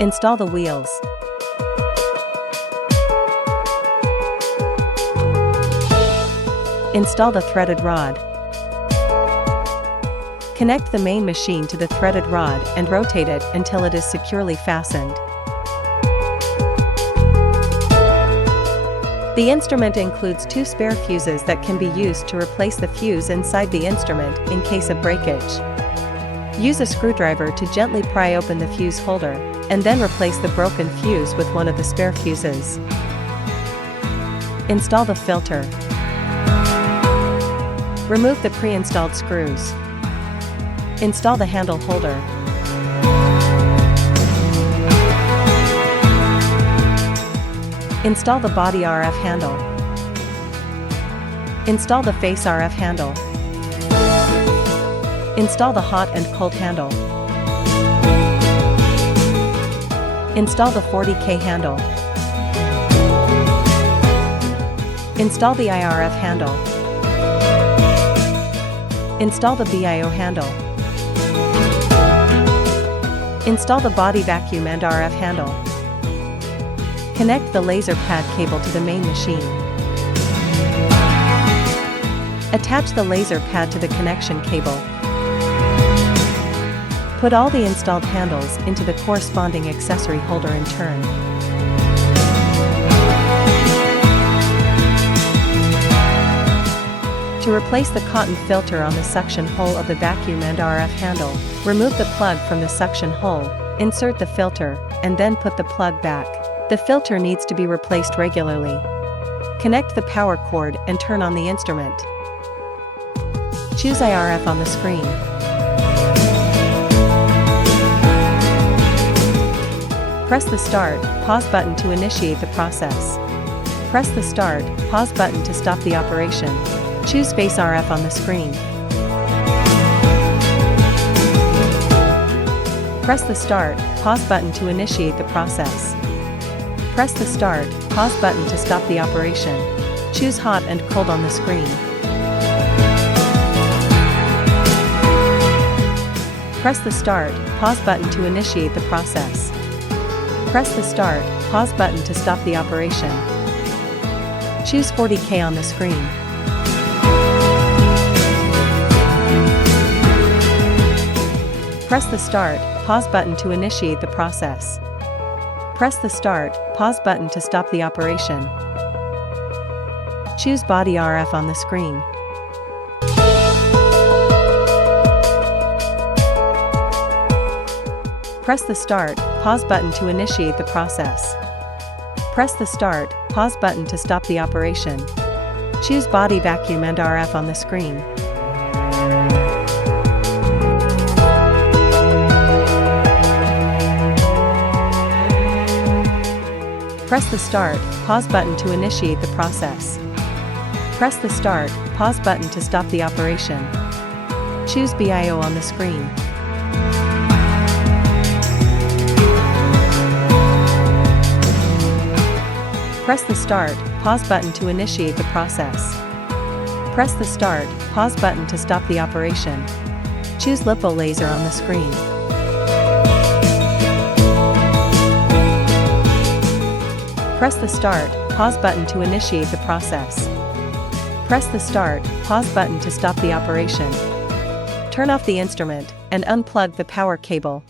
Install the wheels. Install the threaded rod. Connect the main machine to the threaded rod and rotate it until it is securely fastened. The instrument includes 2 spare fuses that can be used to replace the fuse inside the instrument in case of breakage. Use a screwdriver to gently pry open the fuse holder, and then replace the broken fuse with one of the spare fuses. Install the filter. Remove the pre-installed screws. Install the handle holder. Install the body RF handle. Install the face RF handle. Install the hot and cold handle. Install the 40K handle. Install the IRF handle. Install the BIO handle. Install the body vacuum and RF handle. Connect the laser pad cable to the main machine. Attach the laser pad to the connection cable. Put all the installed handles into the corresponding accessory holder in turn. To replace the cotton filter on the suction hole of the vacuum and RF handle, remove the plug from the suction hole, insert the filter, and then put the plug back. The filter needs to be replaced regularly. Connect the power cord and turn on the instrument. Choose IRF on the screen. Press the Start, Pause button to initiate the process. Press the Start, Pause button to stop the operation. Choose Face RF on the screen. Press the Start, Pause button to initiate the process. Press the Start, Pause button to stop the operation. Choose Hot and Cold on the screen. Press the Start, Pause button to initiate the process. Press the Start, Pause button to stop the operation. Choose 40K on the screen. Press the Start, Pause button to initiate the process. Press the Start, Pause button to stop the operation. Choose Body RF on the screen. Press the Start, Pause button to initiate the process. Press the Start, Pause button to stop the operation. Choose Body Vacuum and RF on the screen. Press the Start, Pause button to initiate the process. Press the Start, Pause button to stop the operation. Choose BIO on the screen. Press the Start, Pause button to initiate the process. Press the Start, Pause button to stop the operation. Choose Lipo Laser on the screen. Press the Start, Pause button to initiate the process. Press the Start, Pause button to stop the operation. Turn off the instrument and unplug the power cable.